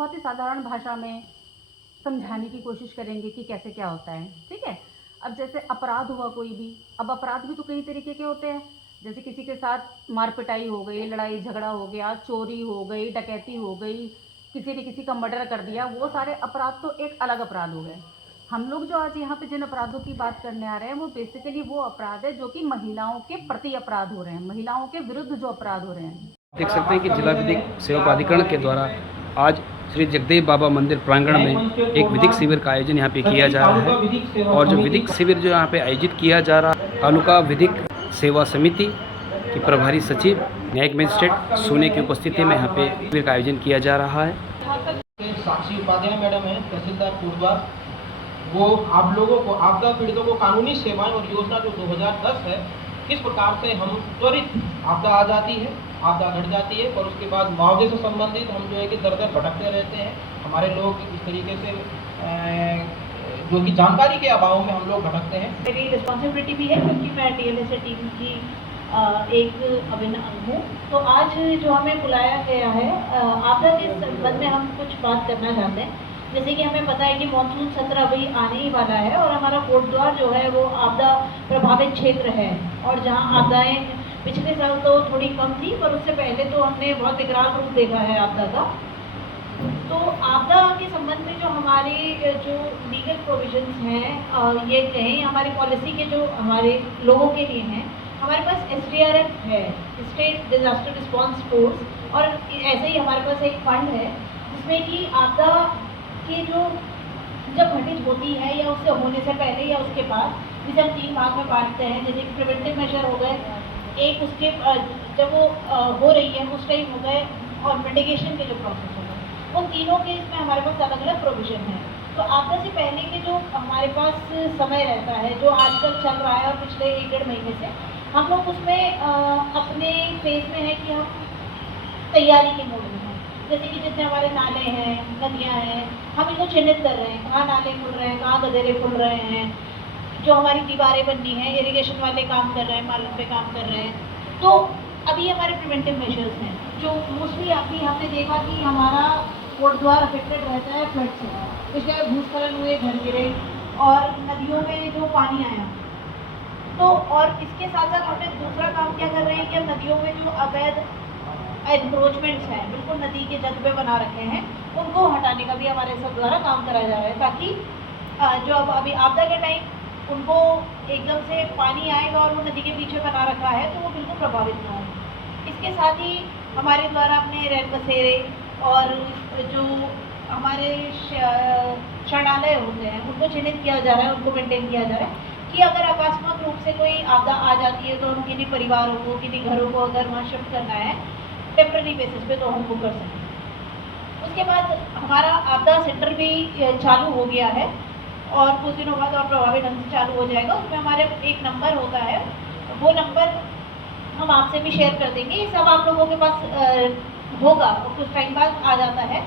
बहुत ही साधारण भाषा में समझाने की कोशिश करेंगे कि कैसे क्या होता है, ठीक है? अब जैसे अपराध हुआ कोई भी, अब अपराध भी तो कई तरीके के होते हैं। जैसे किसी के साथ मार-पिटाई हो गई, लड़ाई-झगड़ा हो गया, चोरी हो गई, डकैती हो गई, किसी ने किसी का मर्डर कर दिया, वो सारे अपराध तो एक अलग अपराध हो गए। हम लोग जो आज यहाँ पे जिन अपराधों की बात करने आ रहे हैं, वो बेसिकली वो अपराध है जो कि महिलाओं के प्रति अपराध हो रहे हैं, महिलाओं के विरुद्ध जो अपराध हो रहे हैं। देख सकते हैं कि जिला विधिक सेवा प्राधिकरण के द्वारा आज श्री जगदेव बाबा मंदिर प्रांगण में एक विधिक शिविर का आयोजन यहाँ पे किया जा रहा है। और जो विधिक शिविर जो यहाँ पे आयोजित किया जा रहा है, तालुका विधिक सेवा समिति की प्रभारी सचिव न्यायिक मजिस्ट्रेट सोने की उपस्थिति में यहाँ पे शिविर का आयोजन किया जा रहा है। साक्षी उपाध्याय मैडम है, तहसीलदार कोटद्वार, वो आप लोगों को, आपदा पीड़ितों को कानूनी सेवाएं और योजना जो 2010 है, किस प्रकार से हम त्वरित आपदा आ जाती है, आपदा घट जाती है और उसके बाद मुआवजे से संबंधित हम जो है कि दर-दर भटकते रहते हैं। हमारे लोग इस तरीके से जो कि जानकारी के अभाव में हम लोग भटकते हैं। मेरी रिस्पॉन्सिबिलिटी भी है क्योंकि मैं टीएलएसए टीम की एक अभिन्न अंग हूँ। तो आज जो हमें बुलाया गया है, आपदा के संबंध में हम कुछ बात करना चाहते हैं। जैसे कि हमें पता है कि मानसून सत्र अभी आने ही वाला है और हमारा कोटद्वार जो है वो आपदा प्रभावित क्षेत्र है। और जहाँ आपदाएँ पिछले साल तो थोड़ी कम थी, पर उससे पहले तो हमने बहुत विकराल रूप देखा है आपदा का। तो आपदा के संबंध में जो हमारे जो लीगल प्रोविजंस हैं, ये कहें हमारी पॉलिसी के जो हमारे लोगों के लिए हैं, हमारे पास SDRF है, स्टेट डिजास्टर रिस्पांस फोर्स, और ऐसे ही हमारे पास एक फंड है जिसमें कि आपदा के जो जब घटित होती है या उससे होने से पहले या उसके बाद, जिसे हम 3 भाग में बांटते हैं। जैसे कि प्रिवेंटिव मेजर हो गए, एक उसके जब वो हो रही है उस टाइम हो गए, और मिटिगेशन के जो प्रोसेस हो गए, उन तीनों के इसमें हमारे पास अलग अलग प्रोविजन है। तो आपदा से पहले के जो हमारे पास समय रहता है, जो आजकल चल रहा है और पिछले 1-1.5 महीने से हम लोग उसमें अपने फेज में है कि हम तैयारी के मोड में हैं। जैसे कि जितने हमारे नाले हैं, नदियाँ हैं, हम इनको चिन्हित कर रहे हैं, कहाँ नाले खुल रहे हैं, कहाँ गदेरे खुल रहे हैं, जो हमारी दीवारें बननी है, इरिगेशन वाले काम कर रहे हैं, मालूम पे काम कर रहे हैं। तो अभी हमारे प्रिवेंटिव मेजर्स हैं, जो मोस्टली अभी हमने देखा कि हमारा कोटद्वार अफेक्टेड रहता है फ्लड से। पिछले भूस्खलन हुए, घर गिरे और नदियों में जो पानी आया। तो और इसके साथ साथ हमने दूसरा काम क्या कर रहे हैं कि हम नदियों में जो अवैध एनक्रोचमेंट्स हैं, बिल्कुल नदी के जदबे बना रखे हैं, उनको हटाने का भी हमारे सब द्वारा काम कराया जा रहा है, ताकि जो अब अभी आपदा के टाइम उनको एकदम से पानी आएगा और वो नदी के पीछे बना रखा है तो वो बिल्कुल प्रभावित ना हो। इसके साथ ही हमारे द्वारा अपने रैन बसेरे और जो हमारे शरणालय होते हैं उनको चिन्हित किया जा रहा है, उनको मेंटेन किया जा रहा है कि अगर अकस्मात रूप से कोई आपदा आ जाती है तो हम किन्हीं परिवारों को, किन्हीं घरों को अगर वहाँ शिफ्ट करना है टेम्पररी बेसिस पे, तो हम वो कर सकते हैं। उसके बाद हमारा आपदा सेंटर भी चालू हो गया है और कुछ दिनों बाद और प्रभावी ढंग से चालू हो जाएगा। उसमें हमारे एक नंबर होता है, वो नंबर हम आपसे भी शेयर कर देंगे। ये सब आप लोगों के पास होगा और कुछ टाइम बाद आ जाता है।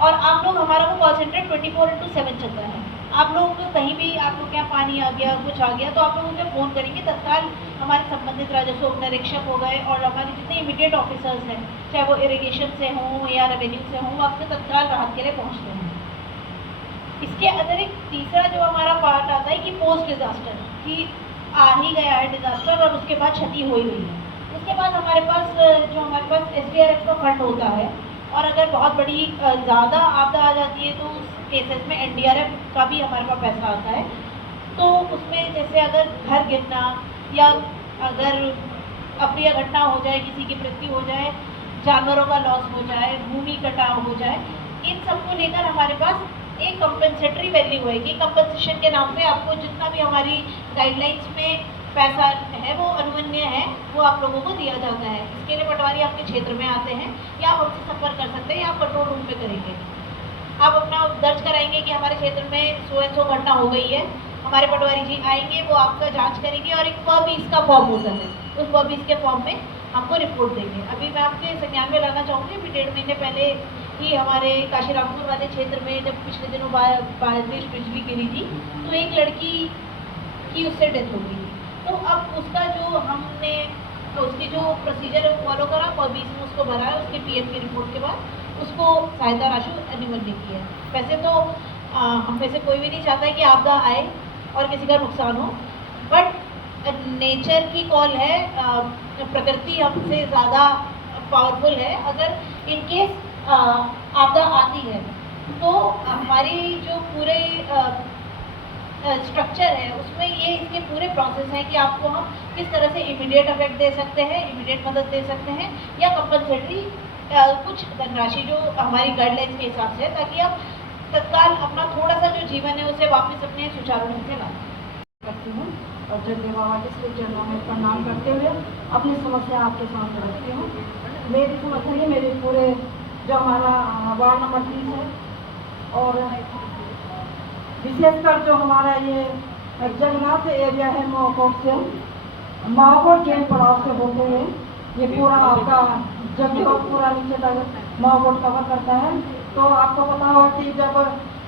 और आप लोग, हमारा वो कॉल सेंटर 24/7 चलता है। आप लोग कहीं भी आपको क्या पानी आ गया, कुछ आ गया, तो आप लोग उसे फ़ोन करेंगे, तत्काल हमारे संबंधित राजस्व उप निरीक्षक हो गए और हमारे जितने इमीडिएट ऑफिसर्स हैं, चाहे वो इरिगेशन से हों या रेवेन्यू से हों, वो आपसे तत्काल राहत के लिए पहुँचते हैं। इसके अतिरिक्त तीसरा जो हमारा पार्ट आता है कि पोस्ट डिज़ास्टर, कि आ ही गया है डिज़ास्टर और उसके बाद क्षति हुई है, उसके बाद हमारे पास SDRF का फंड होता है। और अगर बहुत बड़ी ज़्यादा आपदा आ जाती है तो उस केसेस में NDRF का भी हमारे पास पैसा आता है। तो उसमें जैसे अगर घर गिरना या अगर अप्रिय घटना हो जाए, किसी की मृत्यु हो जाए, जानवरों का लॉस हो जाए, भूमि कटाव हो जाए, इन सबको लेकर हमारे पास एक कंपनसेटरी वैल्यू है कि कंपनसेशन के नाम पे आपको जितना भी हमारी गाइडलाइंस में पैसा है वो अनुमन्य है, वो आप लोगों को दिया जाता है। इसके लिए पटवारी आपके क्षेत्र में आते हैं या आप हमसे संपर्क कर सकते हैं या आप कंट्रोल रूम पे करेंगे। आप अपना दर्ज कराएंगे कि हमारे क्षेत्र में सो एंड सो घटना हो गई है, हमारे पटवारी जी आएंगे, वो आपका जांच करेंगे और एक प20 का फॉर्म होता है, उस प20 के फॉर्म में हमको रिपोर्ट देंगे। अभी मैं आपके संज्ञान में लाना चाहूँगी, अभी 1.5 महीने पहले ही हमारे काशीरामपुर वाले क्षेत्र में जब पिछले दिनों बारिश बिजली गिरी थी तो एक लड़की की उससे डेथ हो गई थी। तो अब उसका जो हमने, तो उसकी जो प्रोसीजर है फॉलो करा, प20 में उसको भरा है, उसके PM की रिपोर्ट के बाद उसको सहायता राशि एनिमल ने की है। वैसे तो हम में से कोई भी नहीं चाहता है कि आपदा आए और किसी का नुकसान हो, बट नेचर की कॉल है, प्रकृति हमसे ज़्यादा पावरफुल है। अगर इन केस आपदा आती है तो हमारी जो पूरे स्ट्रक्चर है उसमें ये इसके पूरे प्रोसेस हैं कि आपको हम किस तरह से इमीडिएट इफेक्ट दे सकते हैं, इमीडिएट मदद दे सकते हैं, या कंपनसेटरी कुछ धनराशि जो हमारी गाइडलाइंस के हिसाब से है, ताकि आप तत्काल अपना थोड़ा सा जो जीवन है उसे वापस अपने सुचारू ढंग से ला करती हूँ और जगदेव बाबा के श्री चरणों में प्रणाम करते हुए अपनी समस्या आपके सामने रखती हूँ। मेरी समस्या ही मेरे पूरे जो हमारा वार्ड नंबर 30 है और विशेषकर जो हमारा ये जगन्नाथ एरिया है महाकोट से, महाकोट के पड़ाव से होते हुए ये पूरा आपका जगदेव पूरा नीचे तक महाकोट कवर करता है। तो आपको पता होगा कि जब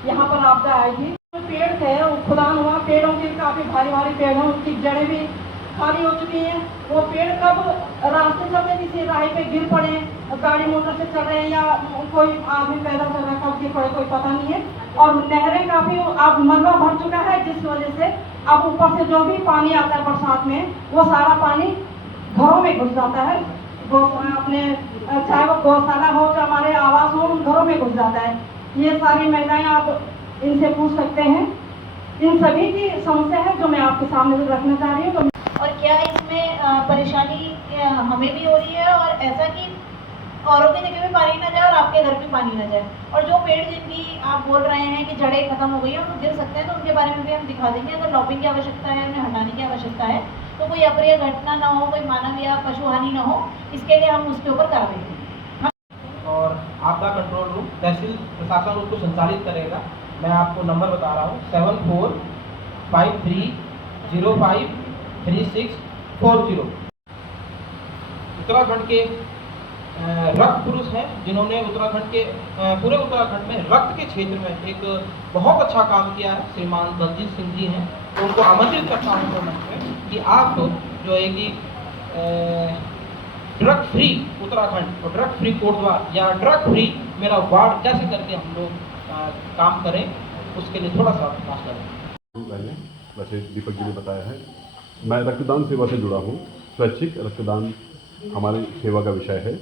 यहाँ पर आपदा आई थी तो पेड़ थे वो खुदान हुआ, पेड़ों की काफ़ी भारी भारी पेड़ हैं, उनकी जड़ें भी खाली हो चुकी हैं। वो पेड़ कब रास्ते चलते किसी राह पे गिर पड़े, गाड़ी मोटर से चल रहे हैं या कोई आदमी पैदल चल रहा है, कब गिर पड़े कोई पता नहीं है। और नहरें काफ़ी अब मलबा भर चुका है, जिस वजह से अब ऊपर से जो भी पानी आता है बरसात में वो सारा पानी घरों में घुस जाता है। अपने चाहे वो गौशाला हो चाहे हमारे आवास हो, उन घरों में घुस जाता है। ये सारी महिलाएं आप इनसे पूछ सकते हैं। इन सभी की समस्या है जो मैं आपके सामने रखना चाह रही हूँ। और क्या इसमें परेशानी हमें भी हो रही है, और ऐसा कि औरों के जगह में पानी ना जाए और आपके घर में पानी ना जाए। और जो पेड़ जिनकी आप बोल रहे हैं कि जड़ें खत्म हो गई हैं, वो गिर सकते हैं, तो उनके बारे में भी हम दिखा देंगे। अगर लॉपिंग की आवश्यकता है, उन्हें हटाने की आवश्यकता है, तो कोई अप्रिय घटना ना हो, कोई मानव या पशु हानि ना हो, इसके लिए हम उसके ऊपर कार्रवाई करेंगे। और आपदा कंट्रोल रूम तहसील प्रशासन उसको संचालित करेगा। मैं आपको नंबर बता रहा हूँ 7453053640। उत्तराखंड के रक्त पुरुष हैं जिन्होंने उत्तराखंड के पूरे उत्तराखंड में रक्त के क्षेत्र में एक बहुत अच्छा काम किया है, श्रीमान दलजीत सिंह जी हैं। तो उनको आमंत्रित करता हूँ कि आप जो है कि ड्रग फ्री उत्तराखंड और ड्रग फ्री कोटद्वार या ड्रग फ्री मेरा वार्ड कैसे करके हम लोग काम करें, उसके लिए थोड़ा सा बात करें। वैसे दीपक जी ने बताया है, मैं रक्तदान सेवा से जुड़ा हूँ। स्वैच्छिक रक्तदान हमारी सेवा का विषय है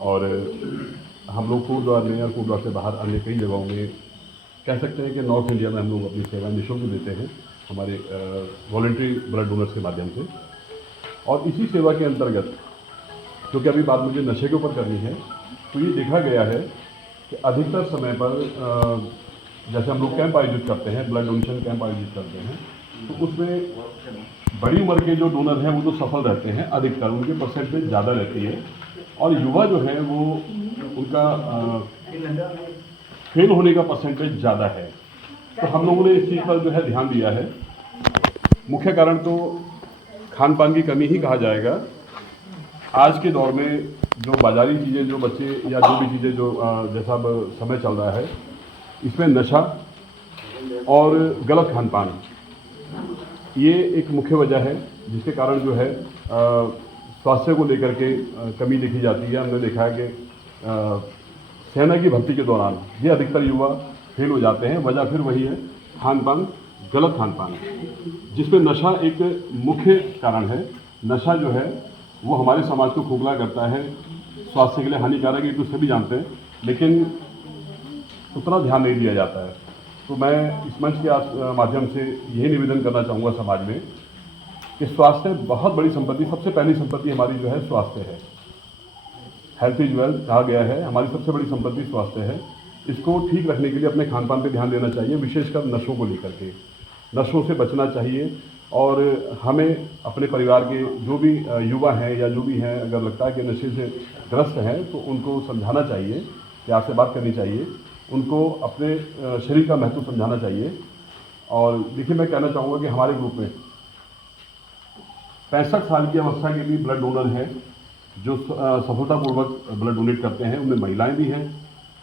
और हम लोग कोटद्वार में और कोटद्वार से बाहर अन्य कई जगहों में कह सकते हैं कि नॉर्थ इंडिया में हम लोग अपनी सेवाएं निःशुल्क देते हैं हमारे वॉलंटरी ब्लड डोनर्स के माध्यम से। और इसी सेवा के अंतर्गत क्योंकि अभी बात मुझे नशे के ऊपर करनी है, तो ये देखा गया है कि अधिकतर समय पर जैसे हम लोग कैंप आयोजित करते हैं, ब्लड डोनेशन कैंप आयोजित करते हैं, तो उसमें बड़ी उम्र के जो डोनर हैं वो तो सफल रहते हैं, अधिकतर उनकी परसेंटेज ज़्यादा रहती है। और युवा जो है वो उनका फेल होने का परसेंटेज ज़्यादा है। तो हम लोगों ने इस चीज़ पर जो है ध्यान दिया है। मुख्य कारण तो खान पान की कमी ही कहा जाएगा। आज के दौर में जो बाज़ारी चीज़ें जो बच्चे या जो भी चीज़ें जो जैसा अब समय चल रहा है, इसमें नशा और गलत खान पान ये एक मुख्य वजह है जिसके कारण जो है स्वास्थ्य को लेकर के कमी देखी जाती है। हमने देखा है कि सेना की भर्ती के दौरान ये अधिकतर युवा फेल हो जाते हैं। वजह फिर वही है, खान पान, गलत खान पान, जिसमें नशा एक मुख्य कारण है। नशा जो है वो हमारे समाज को खोखला करता है, स्वास्थ्य के लिए हानिकारक है, तो सभी जानते हैं, लेकिन उतना ध्यान नहीं दिया जाता है। तो मैं इस मंच के माध्यम से यही निवेदन करना चाहूँगा समाज में कि स्वास्थ्य बहुत बड़ी संपत्ति, सबसे पहली संपत्ति हमारी जो है स्वास्थ्य है। हेल्थ इज वेल्थ कहा गया है, हमारी सबसे बड़ी संपत्ति स्वास्थ्य है। इसको ठीक रखने के लिए अपने खान पान पर ध्यान देना चाहिए, विशेषकर नशों को लेकर के। नशों से बचना चाहिए और हमें अपने परिवार के जो भी युवा हैं या जो भी हैं, अगर लगता है कि नशे से ग्रस्त हैं तो उनको समझाना चाहिए, प्यार से बात करनी चाहिए, उनको अपने शरीर का महत्व समझाना चाहिए। और देखिए, मैं कहना चाहूँगा कि हमारे ग्रुप में 65 साल की अवस्था के भी ब्लड डोनर हैं जो सफलतापूर्वक ब्लड डोनेट करते हैं। उनमें महिलाएं भी हैं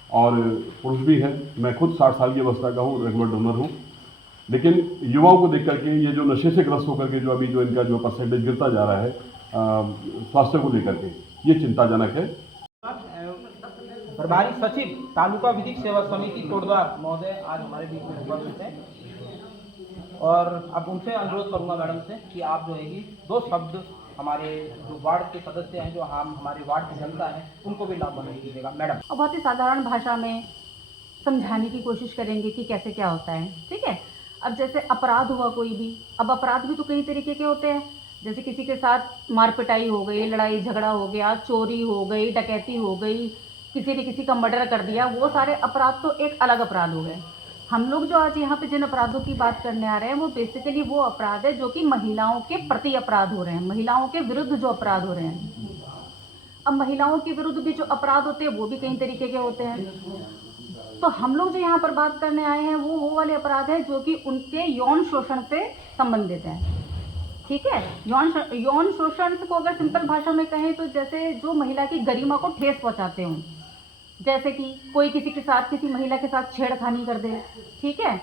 और पुरुष भी हैं। मैं खुद 60 साल की अवस्था का हूँ, रेगुलर डोनर हूँ। लेकिन युवाओं को देख करके ये जो नशे से ग्रस्त होकर के जो अभी जो इनका जो परसेंटेज गिरता जा रहा है स्वास्थ्य को लेकर के, ये चिंताजनक है। प्रभारी सचिव तालुका विधिक सेवा समिति कोटद्वार महोदय आज हमारे बीच में उपस्थित हैं और अब उनसे अनुरोध करूंगा मैडम से कि आप जो है कि 2 शब्द हमारे जो वार्ड के सदस्य हैं, जो हमारे वार्ड की जनता है, उनको भी लाभ बनाई दीजिएगा मैडम। और बहुत ही साधारण भाषा में समझाने की कोशिश करेंगे कि कैसे क्या होता है, ठीक है। अब जैसे अपराध हुआ कोई भी, अब अपराध भी तो कई तरीके के होते हैं। जैसे किसी के साथ मार पिटाई हो गई, लड़ाई झगड़ा हो गया, चोरी हो गई, डकैती हो गई, किसी ने किसी का मर्डर कर दिया, वो सारे अपराध तो एक अलग अपराध हो गए। हम लोग जो आज यहाँ पे जिन अपराधों की बात करने आ रहे हैं वो बेसिकली वो अपराध है जो कि महिलाओं के प्रति अपराध हो रहे हैं, महिलाओं के विरुद्ध जो अपराध हो रहे हैं। अब महिलाओं के विरुद्ध भी जो अपराध होते हैं वो भी कई तरीके के होते हैं। तो हम लोग जो यहाँ पर बात करने आए हैं वो वाले अपराध है जो कि उनके यौन शोषण से संबंधित हैं, ठीक है। यौन शोषण को अगर सिंपल भाषा में कहें तो जैसे जो महिला की गरिमा को ठेस पहुँचाते हों, जैसे कि कोई किसी के साथ, किसी महिला के साथ छेड़खानी कर दे, ठीक है,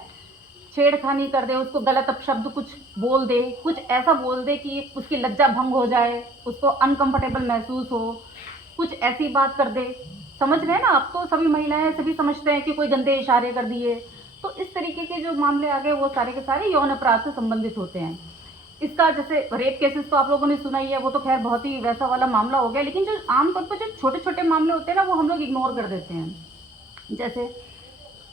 छेड़खानी कर दे, उसको गलत अपशब्द कुछ बोल दे, कुछ ऐसा बोल दे कि उसकी लज्जा भंग हो जाए, उसको अनकंफर्टेबल महसूस हो, कुछ ऐसी बात कर दे। समझ रहे हैं ना आप? तो सभी महिलाएं सभी समझते हैं कि कोई गंदे इशारे कर दिए। तो इस तरीके के जो मामले आ गए वो सारे के सारे यौन अपराध से संबंधित होते हैं। इसका जैसे रेप केसेस तो आप लोगों ने सुना ही है, वो तो खैर बहुत ही वैसा वाला मामला हो गया। लेकिन जो आमतौर पर जो छोटे छोटे मामले होते हैं ना वो हम लोग इग्नोर कर देते हैं। जैसे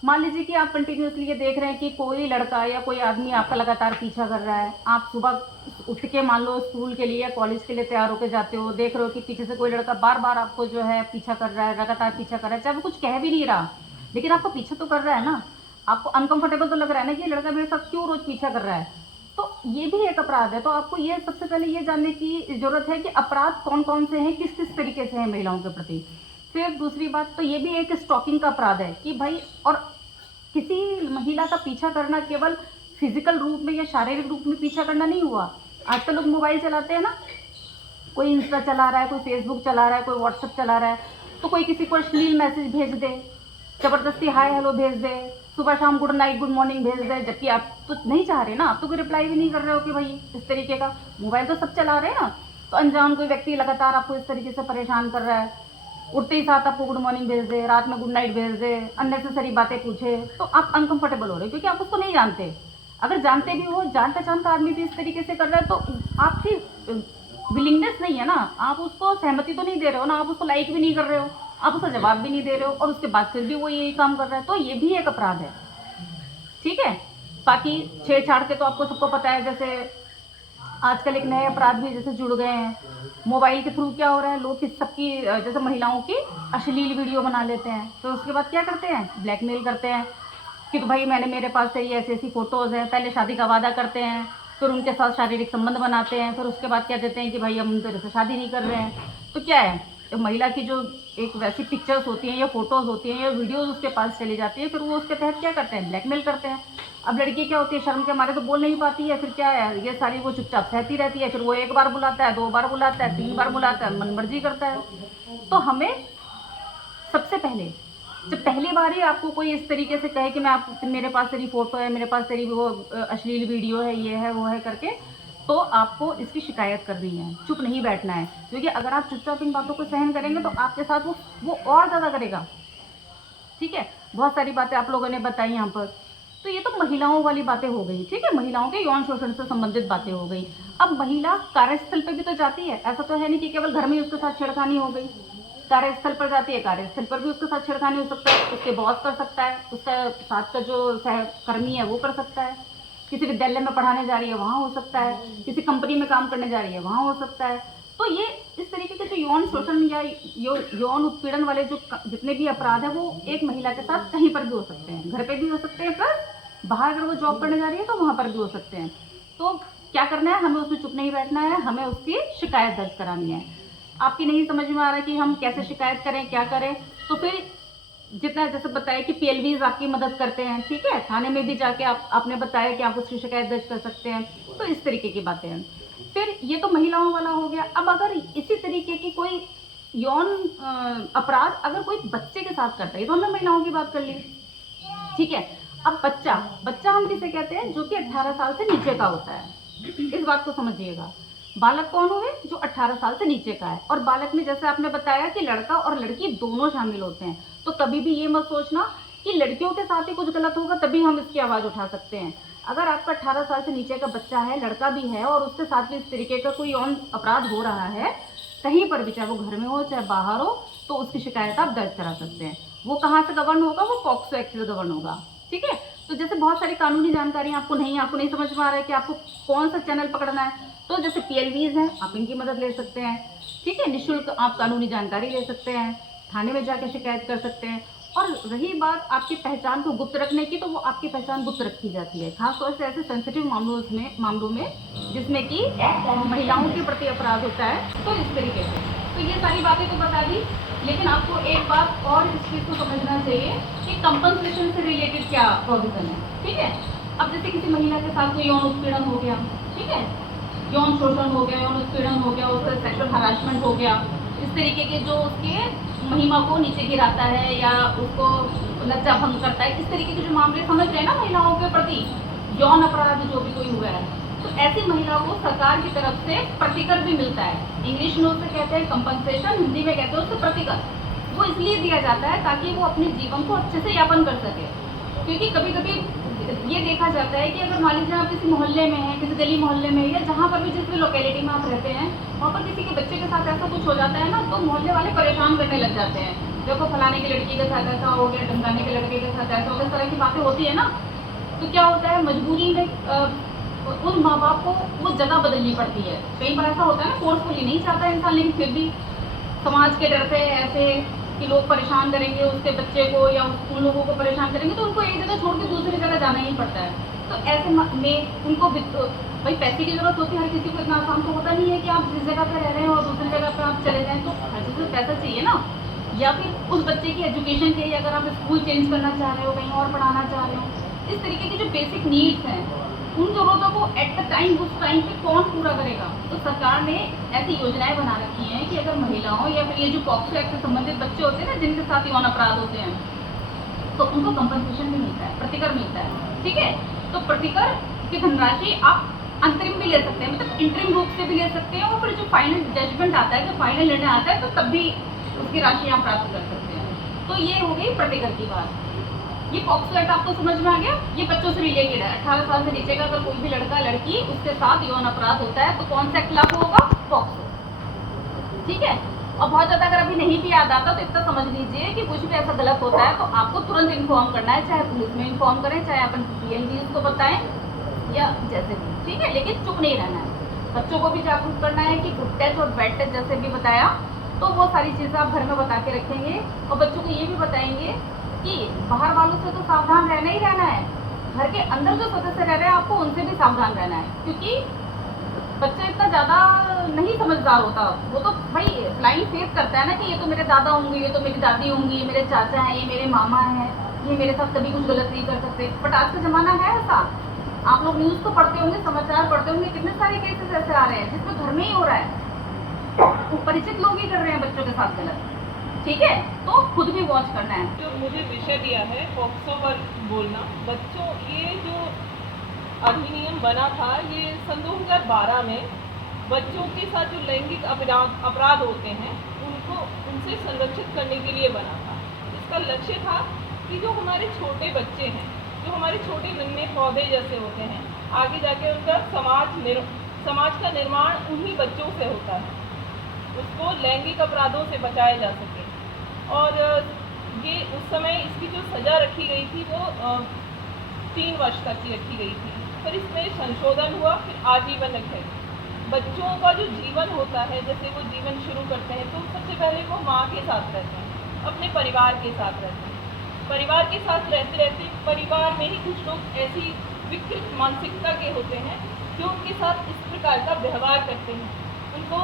मान लीजिए कि आप कंटिन्यूसली ये देख रहे हैं कि कोई लड़का या कोई आदमी आपका लगातार पीछा कर रहा है। आप सुबह उठ के मान लो स्कूल के लिए या कॉलेज के लिए तैयार होकर जाते हो, देख रहे हो कि पीछे से कोई लड़का बार बार आपको जो है पीछा कर रहा है, लगातार पीछा कर रहा है, चाहे वो कुछ कह भी नहीं रहा लेकिन आपको पीछा तो कर रहा है ना। आपको अनकंफर्टेबल तो लग रहा है ना कि ये लड़का मेरे साथ क्यों रोज पीछा कर रहा है। तो ये भी एक अपराध है। तो आपको ये सबसे पहले ये जानने की ज़रूरत है कि अपराध कौन कौन से हैं, किस किस तरीके से हैं महिलाओं के प्रति। फिर दूसरी बात तो ये भी एक स्टॉकिंग का अपराध है कि भाई, और किसी महिला का पीछा करना केवल फिजिकल रूप में या शारीरिक रूप में पीछा करना नहीं हुआ। आजकल लोग मोबाइल चलाते हैं ना, कोई इंस्टा चला रहा है, कोई फेसबुक चला रहा है, कोई व्हाट्सएप चला रहा है, तो कोई किसी को अश्लील मैसेज भेज दे, ज़बरदस्ती हाय हेलो भेज दे, सुबह शाम गुड नाइट गुड मॉर्निंग भेज दे, जबकि आप तो नहीं चाह रहे ना, आप तो कोई रिप्लाई भी नहीं कर रहे हो कि भाई इस तरीके का। मोबाइल तो सब चला रहे हैं ना। तो अनजान कोई व्यक्ति लगातार आपको इस तरीके से परेशान कर रहा है, उठते ही साथ आपको गुड मॉर्निंग भेज दे, रात में गुड नाइट भेज दे, अननेसेसरी बातें पूछे, तो आप अनकंफर्टेबल हो रहे हो क्योंकि आप उसको नहीं जानते। अगर जानते भी हो, जान पहचान का आदमी भी इस तरीके से कर रहा है तो आपकी विलिंगनेस नहीं है ना, आप उसको सहमति तो नहीं दे रहे हो ना, आप उसको लाइक भी नहीं कर रहे हो, आप उसका जवाब भी नहीं दे रहे हो, और उसके बाद फिर भी वो यही काम कर रहा है। तो ये भी एक अपराध है, ठीक है। बाकी छेड़छाड़ के तो आपको सबको पता है। जैसे आजकल एक नए अपराध भी जैसे जुड़ गए हैं मोबाइल के थ्रू। क्या हो रहा है, लोग किस सबकी जैसे महिलाओं की अश्लील वीडियो बना लेते हैं, तो उसके बाद क्या करते हैं, ब्लैकमेल करते हैं कि तो भाई मेरे पास से ये ऐसी ऐसी फ़ोटोज़ हैं। पहले शादी का वादा करते हैं, फिर उनके साथ शारीरिक संबंध बनाते हैं, फिर उसके बाद क्या देते हैं कि भाई हम तेरे से शादी नहीं कर रहे हैं। तो क्या है, तो महिला की जो एक वैसी पिक्चर्स होती हैं या फ़ोटोज़ होती हैं या वीडियोज़ उसके पास चली जाती है, फिर वो उसके तहत क्या करते हैं, ब्लैकमेल करते हैं। अब लड़की क्या होती है, शर्म के मारे तो बोल नहीं पाती है, फिर क्या है, ये सारी वो चुपचाप सहती रहती है। फिर वो 1 बार बुलाता है, 2 बार बुलाता है, 3 बार बुलाता है, मनमर्जी करता है। तो हमें सबसे पहले जब पहली बार ही आपको कोई इस तरीके से कहे कि मेरे पास तेरी फ़ोटो है, मेरे पास तेरी वो अश्लील वीडियो है, ये है वो है करके, तो आपको इसकी शिकायत करनी है, चुप नहीं बैठना है। क्योंकि अगर आप चुपचाप इन बातों को सहन करेंगे तो आपके साथ वो और ज़्यादा करेगा, ठीक है। बहुत सारी बातें आप लोगों ने बताई यहाँ पर। तो ये तो महिलाओं वाली बातें हो गई, ठीक है, महिलाओं के यौन शोषण से संबंधित बातें हो गई। अब महिला कार्यस्थल पर भी तो जाती है, ऐसा तो है नहीं कि केवल घर में उसके साथ छेड़खानी हो गई। कार्यस्थल पर जाती है, कार्यस्थल पर भी उसके साथ छेड़खानी हो सकता है, उसके बॉस कर सकता है, उसका साथ का जो सहकर्मी है वो कर सकता है, किसी विद्यालय में पढ़ाने जा रही है वहाँ हो सकता है, किसी कंपनी में काम करने जा रही है वहाँ हो सकता है। तो ये इस तरीके के जो यौन शोषण या यौन उत्पीड़न वाले जो जितने भी अपराध है वो एक महिला के साथ कहीं पर भी हो सकते हैं, घर पे भी हो सकते हैं, प्लस बाहर अगर वो जॉब करने जा रही है तो वहाँ पर भी हो सकते हैं। तो क्या करना है, हमें उसमें चुप नहीं बैठना है, हमें उसकी शिकायत दर्ज करानी है। आपकी नहीं समझ में आ रहा कि हम कैसे शिकायत करें, क्या करें, तो फिर जितना जैसे बताया कि PLVs आपकी मदद करते हैं, ठीक है, थाने में भी जाके आपने बताया कि आप उसकी शिकायत दर्ज कर सकते हैं। तो इस तरीके की बातें हैं। फिर ये तो महिलाओं वाला हो गया। अब अगर इसी तरीके की कोई यौन अपराध अगर कोई बच्चे के साथ करता है, तो हमने महिलाओं की बात कर ली, ठीक है। अब बच्चा हम किसे कहते हैं, जो कि 18 साल से नीचे का होता है, इस बात को समझिएगा। बालक कौन हुए? जो 18 साल से नीचे का है। और बालक में जैसे आपने बताया कि लड़का और लड़की दोनों शामिल होते हैं, तो कभी भी ये मत सोचना कि लड़कियों के साथ ही कुछ गलत होगा तभी हम इसकी आवाज़ उठा सकते हैं। अगर आपका 18 साल से नीचे का बच्चा है, लड़का भी है, और उसके साथ भी इस तरीके का कोई यौन अपराध हो रहा है कहीं पर भी, चाहे वो घर में हो चाहे बाहर हो, तो उसकी शिकायत आप दर्ज करा सकते हैं। वो कहाँ से गवर्न होगा? वो पॉक्सो एक्ट से गवर्न होगा। ठीक है, तो जैसे बहुत सारी कानूनी जानकारी आपको नहीं समझ में आ रहा है कि आपको कौन सा चैनल पकड़ना है, तो जैसे PLVs हैं, आप इनकी मदद ले सकते हैं। ठीक है, निःशुल्क आप कानूनी जानकारी ले सकते हैं, थाने में जाकर शिकायत कर सकते हैं। और रही बात आपकी पहचान को गुप्त रखने की, तो वो आपकी पहचान गुप्त रखी जाती है, खासतौर से ऐसे सेंसिटिव मामलों में जिसमें कि महिलाओं के प्रति अपराध होता है। तो इस तरीके से तो ये सारी बातें तो बता दी, लेकिन आपको एक बात और इस चीज़ को समझना चाहिए कि कंपनसेशन से रिलेटेड क्या प्रोविजन है। ठीक है, अब जैसे किसी महिला के साथ कोई यौन उत्पीड़न हो गया, ठीक है, यौन शोषण हो गया, यौन उत्पीड़न हो गया, उसका सेक्सुअल हरासमेंट हो गया, इस तरीके के जो उसके महिमा को नीचे गिराता है या उसको लज्जा भंग करता है, इस तरीके के जो मामले समझ रहे हैं ना महिलाओं के प्रति, यौन अपराध जो भी कोई हुआ है, तो ऐसी महिलाओं को सरकार की तरफ से प्रतिकर भी मिलता है। इंग्लिश में उसे कहते हैं कंपनसेशन, हिंदी में कहते हैं उसे प्रतिकर। वो इसलिए दिया जाता है ताकि वो अपने जीवन को अच्छे से यापन कर सके। क्योंकि कभी कभी ये देखा जाता है कि अगर मान लीजिए आप किसी मोहल्ले में हैं, किसी गली मोहल्ले में, या जहाँ पर भी जिस भी लोकेलिटी में आप रहते हैं, वहाँ पर किसी के बच्चे के साथ ऐसा कुछ हो जाता है ना, तो मोहल्ले वाले परेशान करने लग जाते हैं। देखो फलाने की लड़की के साथ ऐसा हो गया, ढमकाने के लड़के के साथ ऐसा हो गया, इस तरह की बातें होती है ना। तो क्या होता है, मजबूरी में उन माँ बाप को वो जगह बदलनी पड़ती है। कई बार ऐसा होता है ना, फोर्सफुली नहीं चाहता इंसान, लेकिन फिर भी समाज के डर से ऐसे कि लोग परेशान करेंगे उसके बच्चे को या उन लोगों को परेशान करेंगे, तो उनको एक जगह छोड़ के दूसरी जगह जाना ही पड़ता है। तो ऐसे में उनको भाई पैसे की जरूरत होती है, हर किसी को इतना आसान तो होता नहीं है कि आप जिस जगह पर रह रहे हैं और दूसरी जगह पर आप चले जाएं, तो हर चीज़ में पैसा चाहिए ना। या फिर उस बच्चे की एजुकेशन के लिए अगर आप स्कूल चेंज करना चाह रहे हो, कहीं और पढ़ाना चाह रहे हो, इस तरीके की जो बेसिक नीड्स हैं, उन जरूरतों को एट द टाइम उस टाइम पे कौन पूरा करेगा? तो सरकार ने ऐसी योजनाएं बना रखी हैं कि अगर महिलाओं या फिर ये जो पॉक्सो एक्ट से संबंधित बच्चे होते हैं ना, जिनके साथ यौन अपराध होते हैं, तो उनको कंपनसेशन भी मिलता है, प्रतिकर मिलता है। ठीक है, तो प्रतिकर की धनराशि आप अंतरिम भी ले सकते हैं, मतलब इंटरिम रूप से भी ले सकते हैं, और फिर जो फाइनल जजमेंट आता है, जो फाइनल निर्णय आता है, तो तब भी उसकी राशि आप प्राप्त कर सकते हैं। तो ये हो गई प्रतिकर की बात। ये पॉक्सो एक्ट आपको समझ में आ गया? ये बच्चों से रिलेटेड है। 18 साल से नीचे का अगर कोई भी लड़का लड़की उसके साथ यौन अपराध होता है, तो कौन सा एक्ट लागू होगा? पॉक्सो। ठीक है, और बहुत ज़्यादा अगर अभी नहीं भी याद आता तो इतना समझ लीजिए कि कुछ भी ऐसा गलत होता है तो आपको तुरंत इन्फॉर्म करना है, चाहे पुलिस में इन्फॉर्म करें, चाहे अपन PLVs को बताएं, या जैसे भी। ठीक है, लेकिन चुप नहीं रहना है। बच्चों को भी जागरूक करना है कि गुड टच और बैड टच जैसे भी बताया, तो वो सारी चीज़ें आप घर में बता के रखेंगे, और बच्चों को ये भी बताएंगे कि बाहर वालों से तो सावधान रहना ही रहना है, घर के अंदर जो सदस्य रह रहे हैं आपको उनसे भी सावधान रहना है। क्योंकि बच्चा इतना ज़्यादा नहीं समझदार होता, वो तो भाई फ्लाइंग फेस करता है ना कि ये तो मेरे दादा होंगे, ये तो मेरी दादी होंगी, ये मेरे चाचा हैं, ये मेरे मामा हैं, ये मेरे साथ कभी कुछ गलत नहीं कर सकते। बट आज का ज़माना है ऐसा, आप लोग न्यूज़ तो पढ़ते होंगे, समाचार पढ़ते होंगे, कितने सारे केसेस ऐसे आ रहे हैं जिसमें घर में ही हो रहा है, परिचित लोग ही कर रहे हैं बच्चों के साथ गलत। ठीक है, तो खुद भी वॉच करना है। जो मुझे विषय दिया है पॉक्सो पर बोलना, बच्चों, ये जो अधिनियम बना था ये सन 2012 में बच्चों के साथ जो लैंगिक अपराध होते हैं उनसे संरक्षित करने के लिए बना था। इसका लक्ष्य था कि जो हमारे छोटे बच्चे हैं, जो हमारे छोटे नन्हे पौधे जैसे होते हैं, आगे जाके उनका समाज का निर्माण उन्हीं बच्चों से होता है, उसको लैंगिक अपराधों से बचाया जा सके। और ये उस समय इसकी जो सज़ा रखी गई थी वो 3 वर्ष तक की रखी गई थी, फिर इसमें संशोधन हुआ, फिर आजीवन रखे। बच्चों का जो जीवन होता है, जैसे वो जीवन शुरू करते हैं तो सबसे पहले वो माँ के साथ रहते हैं, अपने परिवार के साथ रहते हैं। परिवार के साथ रहते रहते परिवार में ही कुछ लोग ऐसी विकृत मानसिकता के होते हैं जो उनके साथ इस प्रकार का व्यवहार करते हैं। उनको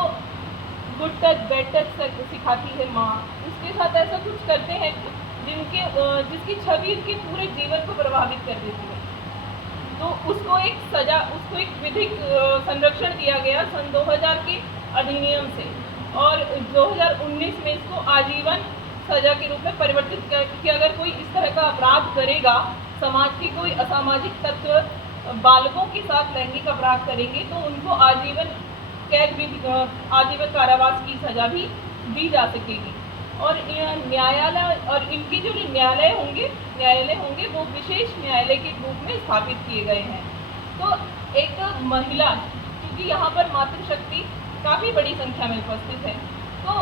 गुड टच बैड टच सिखाती है माँ, उसके साथ ऐसा कुछ करते हैं जिसकी छवि उसके पूरे जीवन को प्रभावित कर देती है। तो उसको एक सजा, उसको एक विधिक संरक्षण दिया गया सन 2000 के अधिनियम से, और 2019 में इसको आजीवन सजा के रूप में परिवर्तित कर कि अगर कोई इस तरह का अपराध करेगा, समाज के कोई असामाजिक तत्व बालकों के साथ लैंगिक अपराध करेंगे तो उनको आजीवन कैद भी आजीवन कारावास की सजा भी दी जा सकेगी। और न्यायालय और इनके जो न्यायालय होंगे वो विशेष न्यायालय के रूप में स्थापित किए गए हैं। तो एक महिला, क्योंकि यहाँ पर मातृशक्ति काफ़ी बड़ी संख्या में उपस्थित है, तो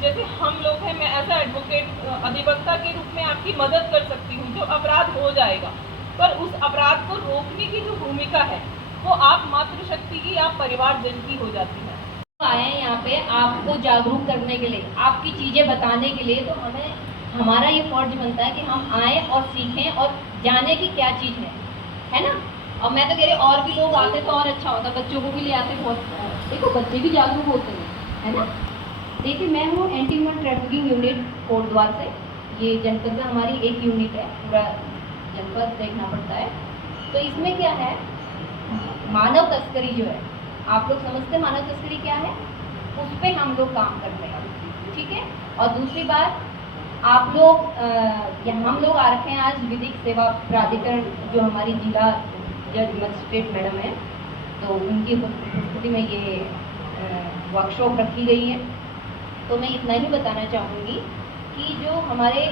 जैसे हम लोग हैं, मैं एज एडवोकेट अधिवक्ता के रूप में आपकी मदद कर सकती हूँ। जो अपराध हो जाएगा, पर उस अपराध को रोकने की जो भूमिका है वो आप मातृशक्ति की, आप परिवारजन की हो जाती है। आए हैं यहाँ पे आपको जागरूक करने के लिए, आपकी चीज़ें बताने के लिए, तो हमारा ये फर्ज बनता है कि हम आए और सीखें और जाने की क्या चीज़ है ना। और मैं तो कह रही और भी लोग आते तो और अच्छा होता, बच्चों को भी ले आते, बहुत देखो बच्चे भी जागरूक होते हैं, है ना। देखिए मैं हूँ anti human trafficking unit Kotdwar से। ये जनपद में हमारी एक यूनिट है, पूरा जनपद देखना पड़ता है। तो इसमें क्या है, मानव तस्करी जो है, आप लोग समझते हैं मानव तस्करी क्या है, उस पर हम लोग काम कर रहे हैं, ठीक है। और दूसरी बात, आप लोग हम लोग आ रखे हैं आज विधिक सेवा प्राधिकरण, जो हमारी जिला जज मजिस्ट्रेट मैडम है, तो उनकी उपस्थिति में ये वर्कशॉप रखी गई है। तो मैं इतना ही बताना चाहूँगी कि जो हमारे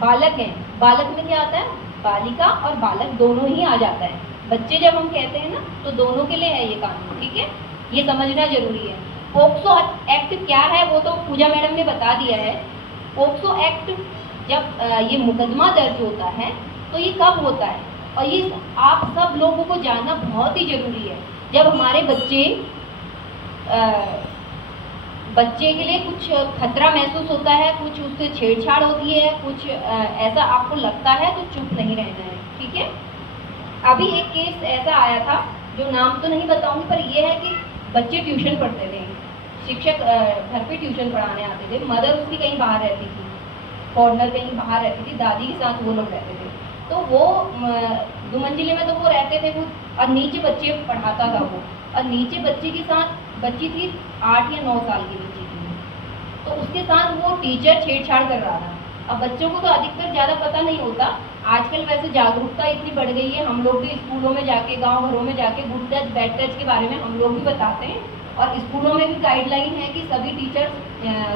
बालक हैं, बालक में क्या आता है, बालिका और बालक दोनों ही आ जाता है। बच्चे जब हम कहते हैं ना, तो दोनों के लिए है ये कानून, ठीक है, ये समझना जरूरी है। पोक्सो एक्ट क्या है वो तो पूजा मैडम ने बता दिया है। पोक्सो एक्ट जब ये मुकदमा दर्ज होता है तो ये कब होता है, और ये आप सब लोगों को जानना बहुत ही जरूरी है। जब हमारे बच्चे के लिए कुछ खतरा महसूस होता है, कुछ उससे छेड़छाड़ होती है, कुछ ऐसा आपको लगता है, तो चुप नहीं रहना है, ठीक है। अभी एक केस ऐसा आया था, जो नाम तो नहीं बताऊंगी, पर ये है कि बच्चे ट्यूशन पढ़ते थे, शिक्षक घर पे ट्यूशन पढ़ाने आते थे, मदर उसकी कहीं बाहर रहती थी, फॉरनर कहीं बाहर रहती थी, दादी के साथ वो लोग रहते थे। तो वो 2 मंजिले में तो वो रहते थे वो, और नीचे बच्चे पढ़ाता था वो, और नीचे बच्चे के साथ बच्ची थी 8 या 9 साल की बच्ची थी, तो उसके साथ वो टीचर छेड़छाड़ कर रहा था। अब बच्चों को तो अधिकतर ज़्यादा पता नहीं होता, आजकल वैसे जागरूकता इतनी बढ़ गई है, हम लोग भी स्कूलों में जाके, गांव घरों में जाके गुड टच बैड टच के बारे में हम लोग भी बताते हैं, और स्कूलों में भी गाइडलाइन है कि सभी टीचर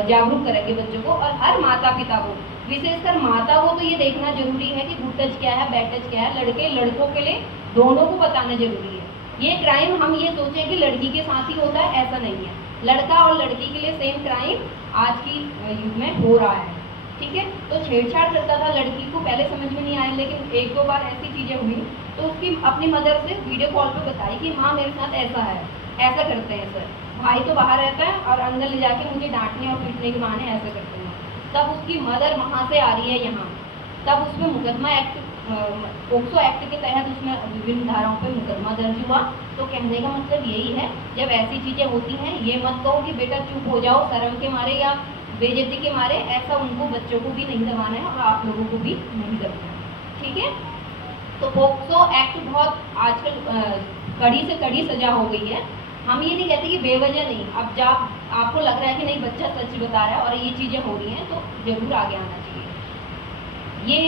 जागरूक करेंगे बच्चों को, और हर माता पिता को, विशेषकर माता को तो ये देखना जरूरी है कि गुड टच क्या है, बैड टच क्या है, लड़के लड़कों के लिए दोनों को बताना जरूरी है। ये क्राइम हम ये सोचें कि लड़की के साथ ही होता है, ऐसा नहीं है, लड़का और लड़की के लिए सेम क्राइम आज की युग में हो रहा है, ठीक है। तो छेड़छाड़ करता था, लड़की को पहले समझ में नहीं आया, लेकिन 1-2 बार ऐसी चीज़ें हुई तो उसकी अपनी मदर से वीडियो कॉल पे बताई कि माँ मेरे साथ ऐसा है, ऐसा करते हैं सर। भाई तो बाहर रहता है और अंदर ले जाके मुझे डांटने और पीटने के बहाने ऐसा करते हैं। तब उसकी मदर वहाँ से आ रही है यहाँ, तब उसमें मुकदमा एक्ट, पोक्सो एक्ट के तहत उसमें विभिन्न धाराओं पे मुकदमा दर्ज हुआ। तो कहने का मतलब यही है, जब ऐसी चीज़ें होती हैं ये मत कहो कि बेटा चुप हो जाओ शर्म के मारे या बेइज्जती के मारे, ऐसा उनको बच्चों को भी नहीं दबाना है और आप लोगों को भी नहीं दबाना है, ठीक है। तो पोक्सो एक्ट बहुत आजकल कड़ी से कड़ी सजा हो गई है। हम ये नहीं कहते कि बेवजह नहीं, अब जब आपको लग रहा है कि नहीं बच्चा सच बता रहा है और ये चीज़ें हो रही हैं तो जरूर आगे आना चाहिए। ये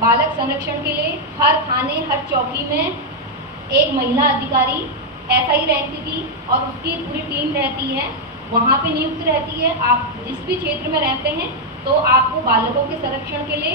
बालक संरक्षण के लिए हर थाने हर चौकी में एक महिला अधिकारी SI रहती थी और उसकी पूरी टीम रहती है, वहाँ पे नियुक्त रहती है। आप जिस भी क्षेत्र में रहते हैं तो आपको बालकों के संरक्षण के लिए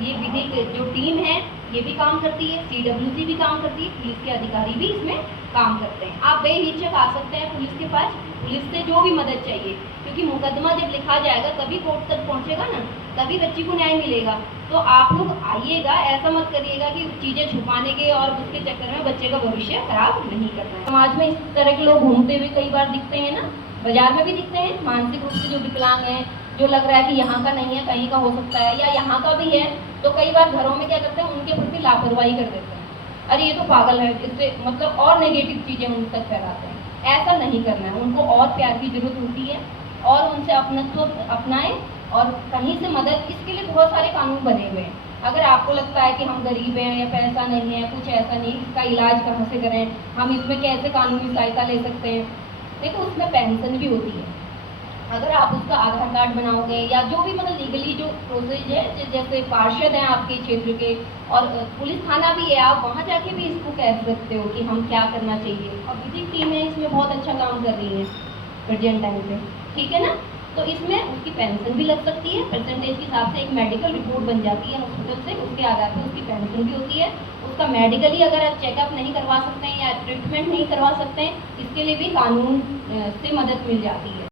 ये विधिक जो टीम है ये भी काम करती है, CWC भी काम करती है, पुलिस के अधिकारी भी इसमें काम करते हैं। आप बेहिचक आ सकते हैं पुलिस के पास, पुलिस से जो भी मदद चाहिए, क्योंकि मुकदमा जब लिखा जाएगा तभी कोर्ट तक पहुंचेगा ना, तभी बच्ची को न्याय मिलेगा। तो आप लोग आइएगा, ऐसा मत करिएगा कि चीज़ें छुपाने के और उसके चक्कर में बच्चे का भविष्य खराब नहीं करना है। समाज में इस तरह के लोग घूमते हुए कई बार दिखते हैं ना, बाजार में भी दिखते हैं, मानसिक रूप से जो विकलांग हैं, जो लग रहा है कि यहाँ का नहीं है कहीं का हो सकता है या यहाँ का भी है, तो कई बार घरों में क्या करते हैं उनके प्रति लापरवाही कर देते हैं, अरे ये तो पागल है, इससे मतलब और नेगेटिव चीज़ें उन तक फैलाते हैं। ऐसा नहीं करना है, उनको और प्यार की जरूरत होती है और उनसे अपनत्व अपनाएं और कहीं से मदद, इसके लिए बहुत सारे कानून बने हुए हैं। अगर आपको लगता है कि हम गरीब हैं या पैसा नहीं है, कुछ ऐसा नहीं, इसका इलाज कहाँ से करें, हम इसमें कैसे कानूनी सहायता ले सकते हैं, देखो उसमें पेंशन भी होती है, अगर आप उसका आधार कार्ड बनाओगे या जो भी मतलब लीगली जो प्रोसेस है, जैसे पार्षद हैं आपके क्षेत्र के और पुलिस थाना भी है, आप वहाँ जाके भी इसको कह सकते हो कि हम क्या करना चाहिए। और विधिक टीम है इसमें बहुत अच्छा काम कर रही है प्रेजेंट टाइम पे, ठीक है ना। तो इसमें उसकी पेंशन भी लग सकती है, परसेंटेज के हिसाब से एक मेडिकल रिपोर्ट बन जाती है हॉस्पिटल से, उसके आधार पर उसकी पेंशन भी होती है। उसका मेडिकली अगर आप चेकअप नहीं करवा सकते हैं या ट्रीटमेंट नहीं करवा सकते हैं, इसके लिए भी कानून से मदद मिल जाती है।